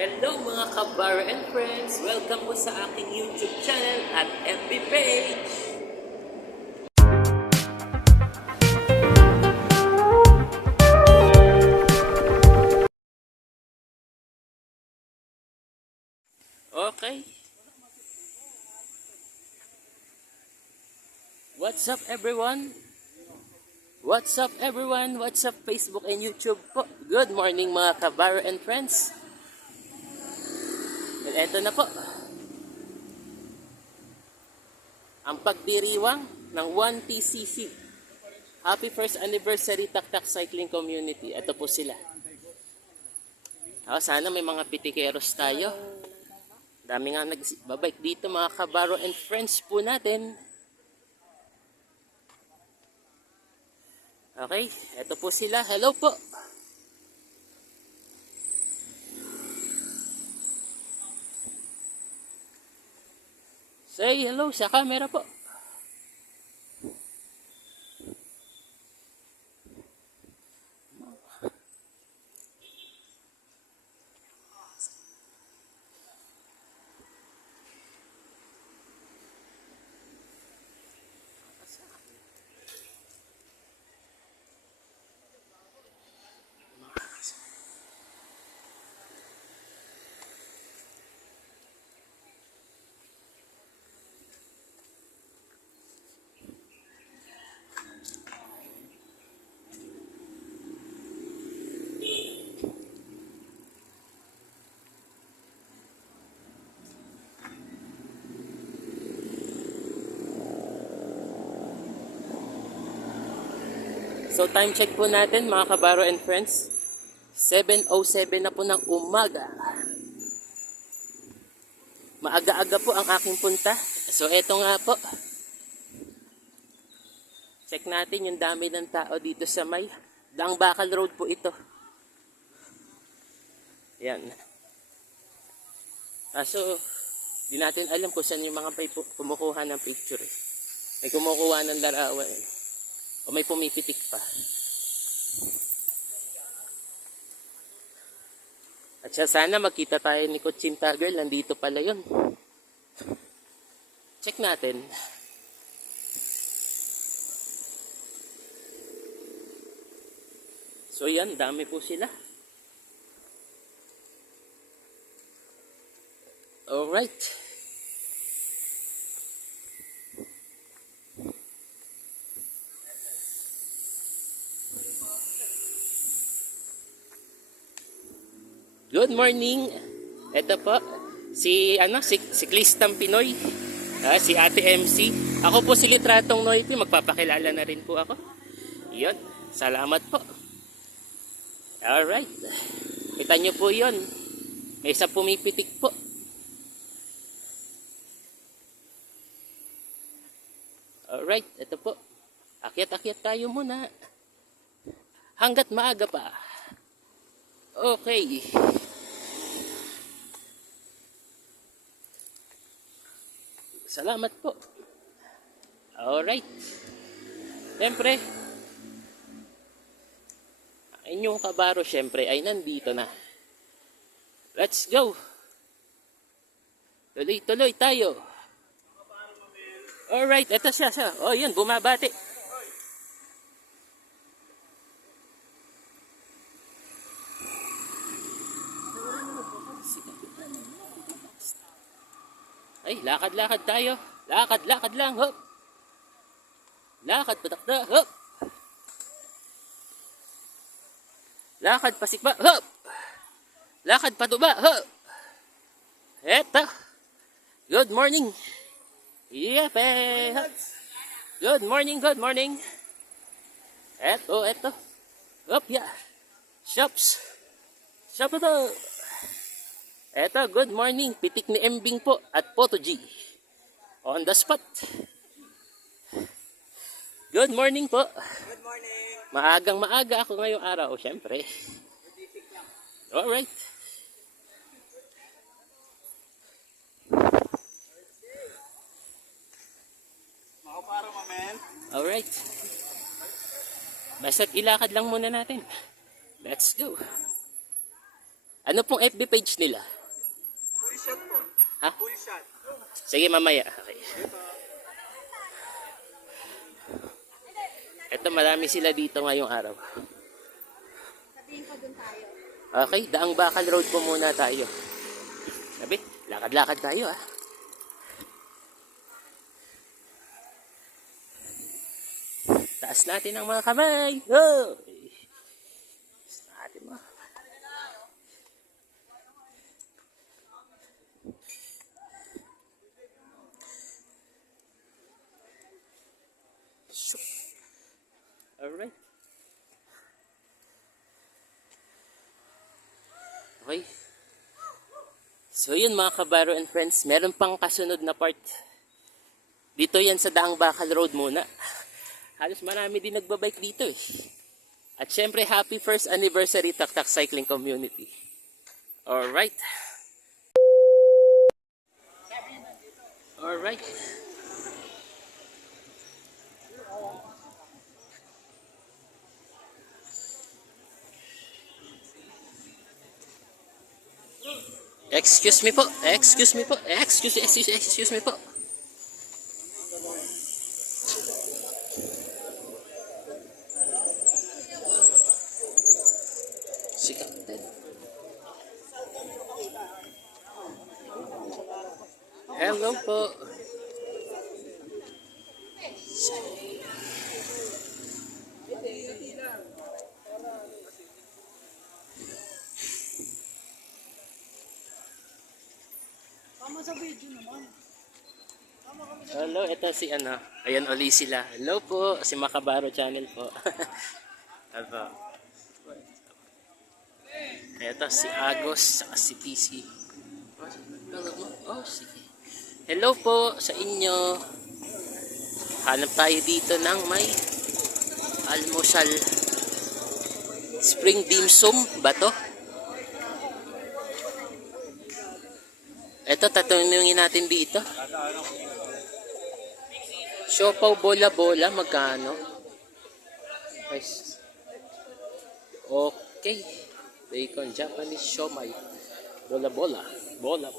Hello mga kabaro and friends! Welcome po sa aking YouTube channel at FB page! Okay. What's up everyone? What's up everyone? What's up Facebook and YouTube po? Good morning mga kabaro and friends! At eto na po. Ang pagdiriwang ng 1TCC. Happy first anniversary Taktak Cycling Community. Ito po sila. Sana may mga pitikeros tayo. Dami nga nagbabike dito mga kabaro and friends po natin. Okay, ito po sila. Hello po. Say hello sa camera po. So time check po natin mga kabaro and friends. 7:07 na po ng umaga. Maaga-aga po ang aking punta. So eto nga po. Check natin yung dami ng tao dito sa may Daang Bakal Road po ito. Yan. So di natin alam kung saan yung mga kumukuha ng picture. May kumukuha ng larawan. O may pumipitik pa. At sana magkita tayo ni Kutsinta Girl. Nandito pala yun. Check natin. So yan, dami po sila. Alright. Good morning. Ito po si siklistang Pinoy. Si Ate MC. Ako po si Litratong Noypi, magpapakilala na rin po ako. 'Yon. Salamat po. All right. Kita niyo po 'yon. May isa pumipitik po. All right, ito po. Akyat-akyat tayo muna. Hanggat maaga pa. Okay. Salamat po. Alright. Siyempre, ang inyong kabaro siyempre ay nandito na. Let's go. Tuloy-tuloy tayo. Alright, eto siya. Oh, yun, bumabati. Ay, lakad-lakad tayo. Lakad-lakad lang, hop. Lakad patakda, hop. Lakad pasikba, hop. Lakad patuba, hop. Eto. Good morning. Yepe. Good morning, good morning. Eto. Hop, ya. Shops. Shop ito. Eto, good morning. Pitik ni Embing po at Photo G. On the spot. Good morning po. Good morning. Maagang maaga ako ngayong araw, syempre. Alright. Makaparo mamen. Alright. Basta't ilakad lang muna natin. Let's go. Ano pong FB page nila? Full shot po. Ha? Full shot. Sige, mamaya. Okay. Ito, marami sila dito ngayong araw. Sabihin ko dun tayo. Okay, Daang Bakal Road po muna tayo. Sabi, lakad-lakad tayo ah. Taas natin ang mga kamay. Oh! Taas natin mga kamay. Alright. Okay. So yun mga kabaro and friends, meron pang kasunod na part. Dito yan sa Daang Bakal Road muna. Halos marami din nagbabike dito eh. At syempre, happy first anniversary Taktak Cycling Community. Alright. Alright. Excuse me po. Excuse me po. Excuse me po. Si Captain. Hello po. Hello, ito si ano. Ayan uli sila. Hello po, si Makabaro Channel po. Ito. Ito si Agos, saka si TC. Oh, sige. Hello po sa inyo. Hanap tayo dito ng may almusal. Spring dim sum ba to? Ito, tatanungin natin dito. Siopaw bola-bola, magkano? Nice. Okay. Bacon, Japanese siomai. Bola-bola. Bola.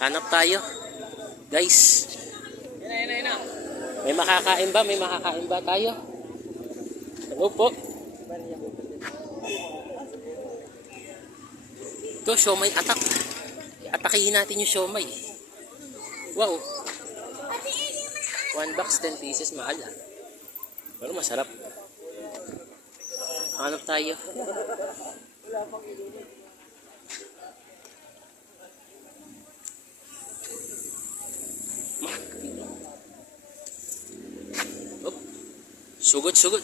Hanap tayo. Guys. May makakain ba? May makakain ba tayo? Hello po. Ito, siomay atak. Atakihin natin yung siomay. Wow. 1 box, 10 pieces. Mahal ah. Pero masarap. Hanap tayo. Oh. Sugod, sugod.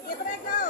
Libre go!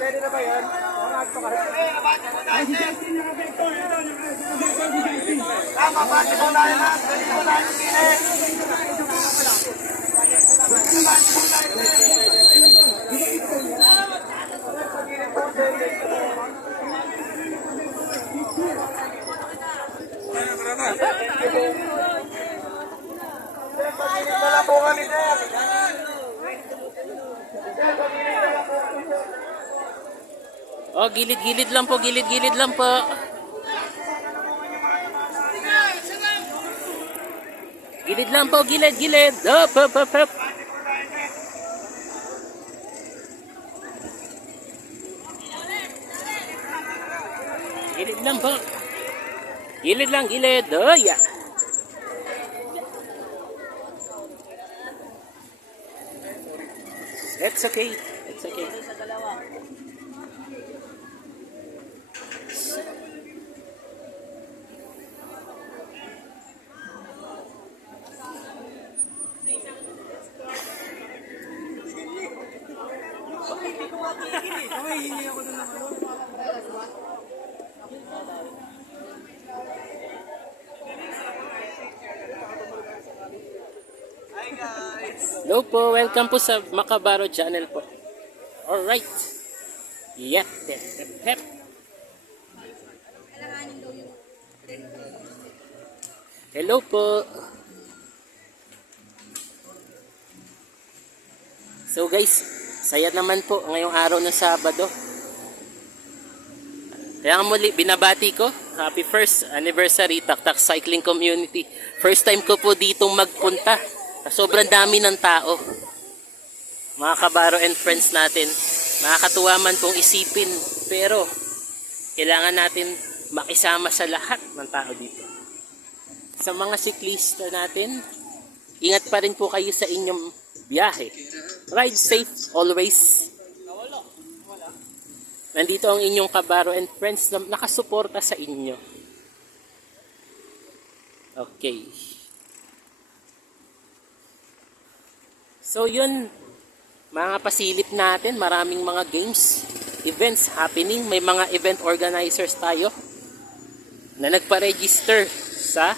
Pwede na ba yan? Tama, pati mo na yan. Pwede mo na yung pilit. Wala po kami sir. Oh, gilid-gilid lang po, gilid-gilid lang po. Gilid lang po, gilid-gilid. Hop, hop, hop, hop. Gilid lang po. Gilid lang, gilid. Oh, yeah. It's okay. It's okay. Hello po, welcome po sa Macabaro channel po. Alright. Yep, yep, yep, yep. Hello po. So guys, saya naman po ngayong araw ng Sabado. Kaya muli, binabati ko. Happy first anniversary, Taktak Cycling Community. First time ko po ditong magpunta. Sobrang dami ng tao. Mga kabaro and friends natin. Nakakatuwa man pong isipin. Pero, kailangan natin makisama sa lahat ng tao dito. Sa mga siklista natin, ingat pa rin po kayo sa inyong biyahe. Ride safe always. Nandito ang inyong kabaro and friends na nakasuporta sa inyo. Okay. So yun, mga pasilip natin, maraming mga games, events happening. May mga event organizers tayo na nagpa-register sa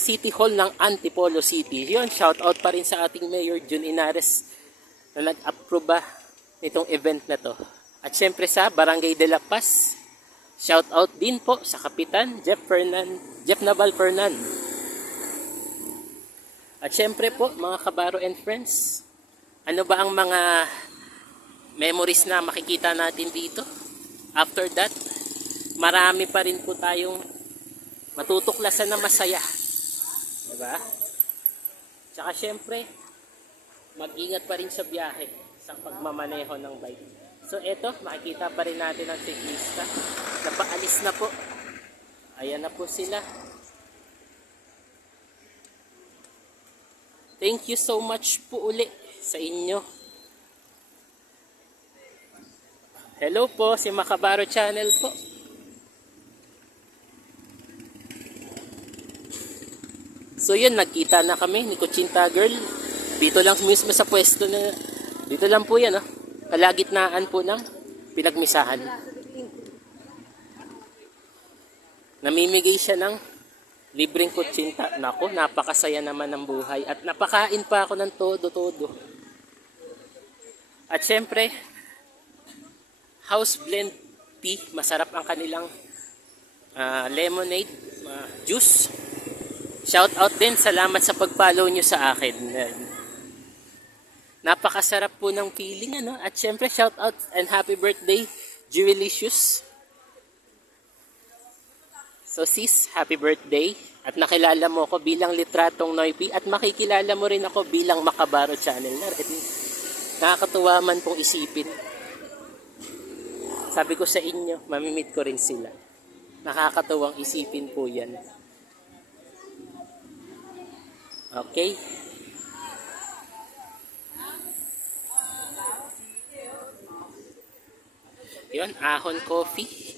City Hall ng Antipolo City. Yun, shout out pa rin sa ating Mayor Jun Inares na nag-approve nitong event na to. At syempre sa Barangay de la Paz, shout out din po sa Kapitan Jeff Naval Fernan. At syempre po, mga kabaro and friends, ano ba ang mga memories na makikita natin dito? After that, marami pa rin po tayong matutuklasan na masaya. Diba? Tsaka syempre, mag-ingat pa rin sa biyahe, sa pagmamaneho ng bike. So eto, makikita pa rin natin ang siklista. Napaalis na po. Ayan na po sila. Thank you so much po uli sa inyo. Hello po, si Macabaro Channel po. So yun, nagkita na kami ni Kuchinta Girl. Dito lang mismo sa pwesto na, dito lang po yan, kalagitnaan po ng pinagmisahan. Namimigay siya ng libreng kutsinta. Nako, napakasaya naman ng buhay. At napakain pa ako ng todo-todo. At syempre, house blend tea. Masarap ang kanilang lemonade juice. Shout out din. Salamat sa pag-follow nyo sa akin. Napakasarap po ng feeling. At syempre, shout out and happy birthday, Jewelicious. So sis, happy birthday. At nakilala mo ako bilang Litratong Noypi. At makikilala mo rin ako bilang Macabaro Channel. Nakakatuwa man pong isipin. Sabi ko sa inyo, mamimit ko rin sila. Nakakatuwang isipin po yan. Okay. Yun, Ahon Coffee.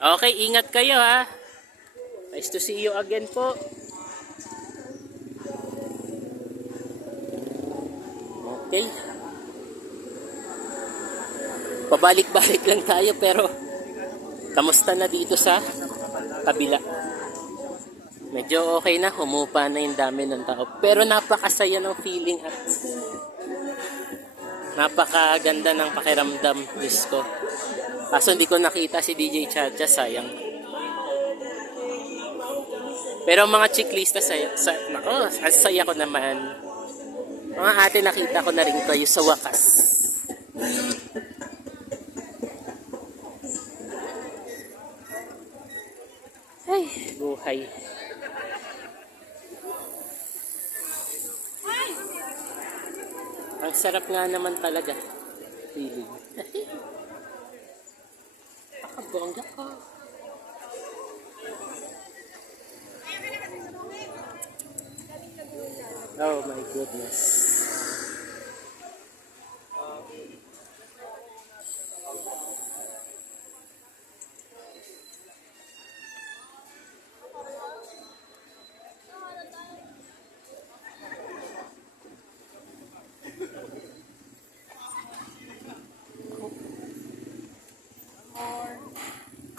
Okay, ingat kayo ha. Nice to see you again po. Okay. Pabalik-balik lang tayo pero kamusta na dito sa kabila? Medyo okay na, humupa na yung dami ng tao. Pero napakasaya ng feeling at napakaganda ng pakiramdam, Diyos ko. Kaso hindi ko nakita si DJ Chacha, sayang. Pero mga chiklista, nako, ang saya ko naman. Mga ate, nakita ko na rin kayo sa wakas. Ay, buhay. Ang sarap nga naman talaga. Feeling. Pakabongga ka. Oh my goodness.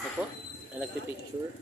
Ako? I like the picture.